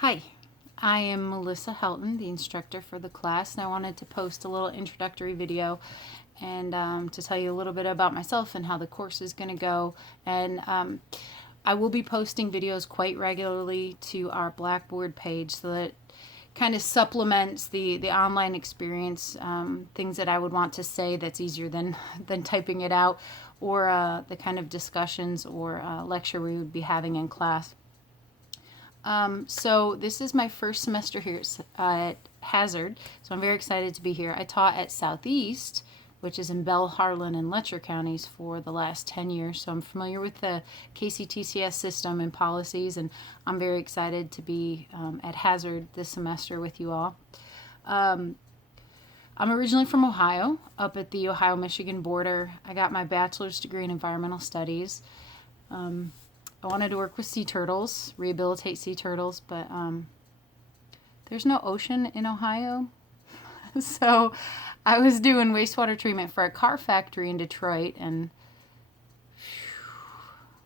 Hi, I am Melissa Helton, the instructor for the class, and I wanted to post a little introductory video and to tell you a little bit about myself and how the course is going to go. And I will be posting videos quite regularly to our Blackboard page so that it kind of supplements the online experience, things that I would want to say that's easier than typing it out, or the kind of discussions or lecture we would be having in class. So this is my first semester here at Hazard, so I'm very excited to be here. I taught at Southeast, which is in Bell, Harlan, and Letcher counties for the last 10 years, so I'm familiar with the KCTCS system and policies, and I'm very excited to be at Hazard this semester with you all. I'm originally from Ohio, up at the Ohio-Michigan border. I got my bachelor's degree in environmental studies. I wanted to work with sea turtles, rehabilitate sea turtles, but there's no ocean in Ohio. So I was doing wastewater treatment for a car factory in Detroit. And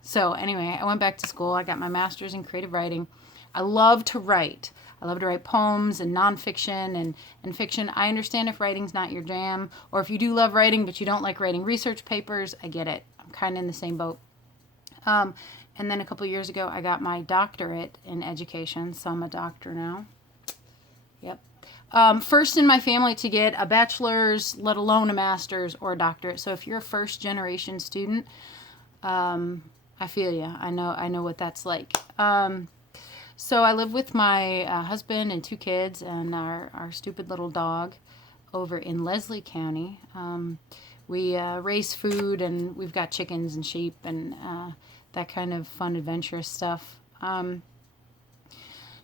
so anyway, I went back to school. I got my master's in creative writing. I love to write. I love to write poems and nonfiction and fiction. I understand if writing's not your jam, or if you do love writing but you don't like writing research papers, I get it. I'm kind of in the same boat. And then a couple years ago, I got my doctorate in education, so I'm a doctor now. Yep. First in my family to get a bachelor's, let alone a master's or a doctorate. So if you're a first generation student, I feel you. I know what that's like. So I live with my husband and 2 kids and our stupid little dog over in Leslie County. We raise food, and we've got chickens and sheep and that kind of fun, adventurous stuff.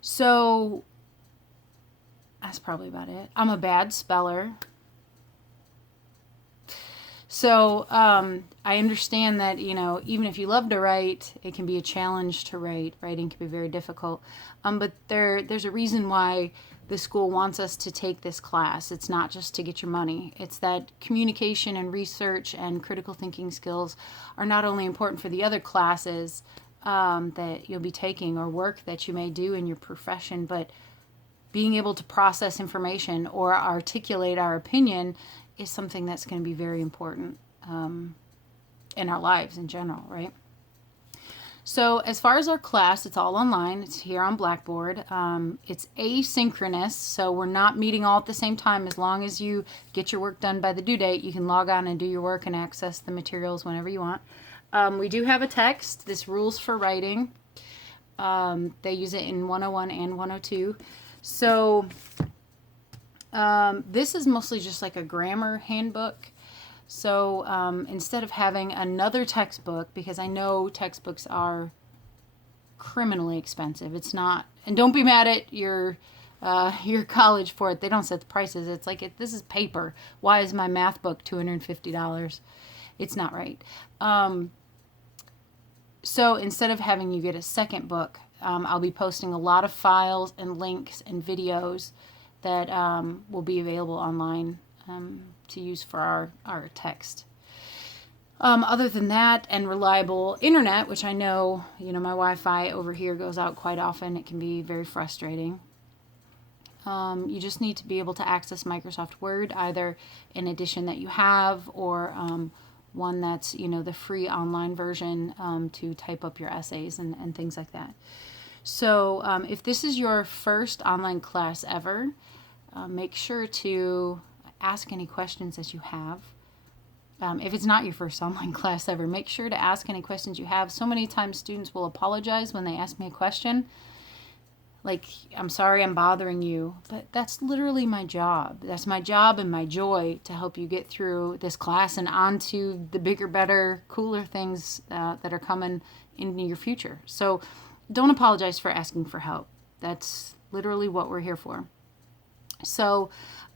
So that's probably about it. I'm a bad speller. So I understand that, even if you love to write, it can be a challenge to write. Writing can be very difficult. But there's a reason why the school wants us to take this class. It's not just to get your money. It's that communication and research and critical thinking skills are not only important for the other classes that you'll be taking or work that you may do in your profession, but being able to process information or articulate our opinion is something that's going to be very important in our lives in general, right? So as far as our class, it's all online. It's here on Blackboard. It's asynchronous, so we're not meeting all at the same time. As long as you get your work done by the due date, you can log on and do your work and access the materials whenever you want. We do have a text, this Rules for Writing. They use it in 101 and 102. So this is mostly just like a grammar handbook. So instead of having another textbook, because I know textbooks are criminally expensive, it's not, and don't be mad at your college for it. They don't set the prices. It's like, this is paper. Why is my math book $250? It's not right. So instead of having you get a second book, I'll be posting a lot of files and links and videos that will be available online to use for our text. Other than that, and reliable internet, which I know, my Wi-Fi over here goes out quite often. It can be very frustrating. You just need to be able to access Microsoft Word, either an edition that you have or one that's, the free online version to type up your essays and things like that. So if this is your first online class ever, make sure to ask any questions that you have. If it's not your first online class ever, make sure to ask any questions you have. So many times students will apologize when they ask me a question. Like, I'm sorry I'm bothering you, but that's literally my job. That's my job and my joy to help you get through this class and on to the bigger, better, cooler things that are coming in your future. So don't apologize for asking for help. That's literally what we're here for. So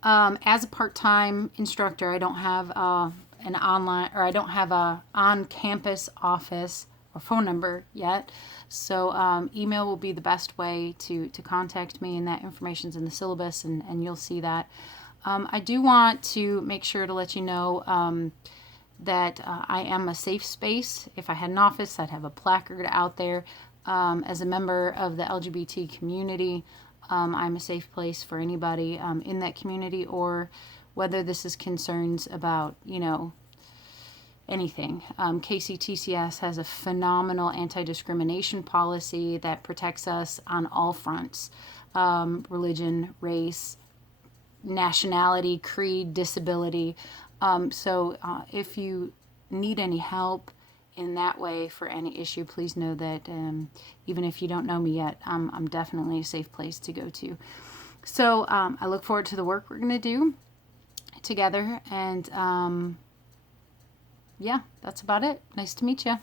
as a part-time instructor, I don't have an online, or I don't have a on-campus office or phone number yet. So email will be the best way to contact me, and that information's in the syllabus, and you'll see that. I do want to make sure to let you know that I am a safe space. If I had an office, I'd have a placard out there. As a member of the LGBT community, I'm a safe place for anybody in that community, or whether this is concerns about, anything. KCTCS has a phenomenal anti-discrimination policy that protects us on all fronts: religion, race, nationality, creed, disability. So if you need any help in that way for any issue, please know that even if you don't know me yet, I'm definitely a safe place to go to. So I look forward to the work we're going to do together. And yeah, that's about it. Nice to meet you.